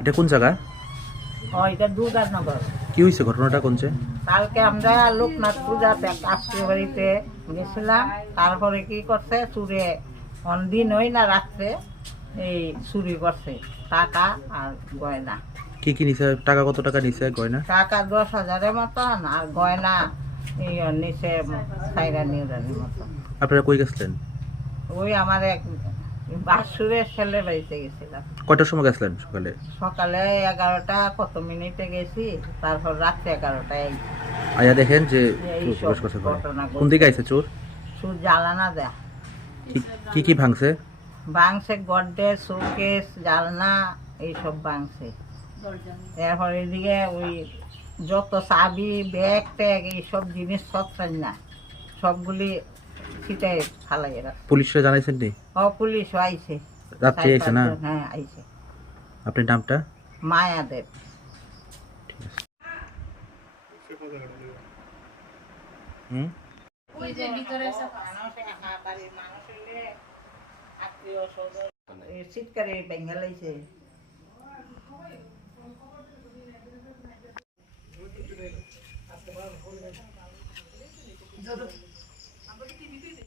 এটা কোন জায়গা? এটা দুর্গানগর। কি হয়েছে, ঘটনাটা কোনছে? কালকে আমরা লোকনাথ পূজাতে কাশ্মীর বাড়িতে গেছিলাম। তারপরে কি করছে, চুরে দিন হই না রাত্রে এই চুরি করছে টাকা আর গয়না। কি কি নিছে? টাকা কত টাকা নিছে? গয়না টাকা 10,000-এর মতন আর গয়না এই নিচে 4,000 মতন। আপনারা কই গেছিলেন? ওই আমার এক বাসুরের ছেলে বাড়িতে গেছিলাম। কয়টার সময় গেছিলেন? সকালে? সকালে 11টা কত মিনিটে গেছি, তারপর রাত্রে 11টায় আয়া দেখেন যে এইসব প্রবেশ করছে ঘরে। ঘটনা কোন দিকে আইছে চোর? চোর জ্বালানা দেয়। কি কি ভাঙছে? ভাঙছে গড্ডেজ, শোকেস, জালনা এইসব ভাঙছে। এরপর এদিকে ওই যত চাবি, ব্যাগ ট্যাগ এইসব জিনিস সব না সবগুলি ছিটাই ফালাই রাখছে। পুলিশরা জানাইছেন নি? পুলিশ আইছে রাত্রে আইছে না? হ্যাঁ আইছে। আপনার নামটা? মায়াদেব। হুম। শীতকালে বেঙ্গা লাইছে।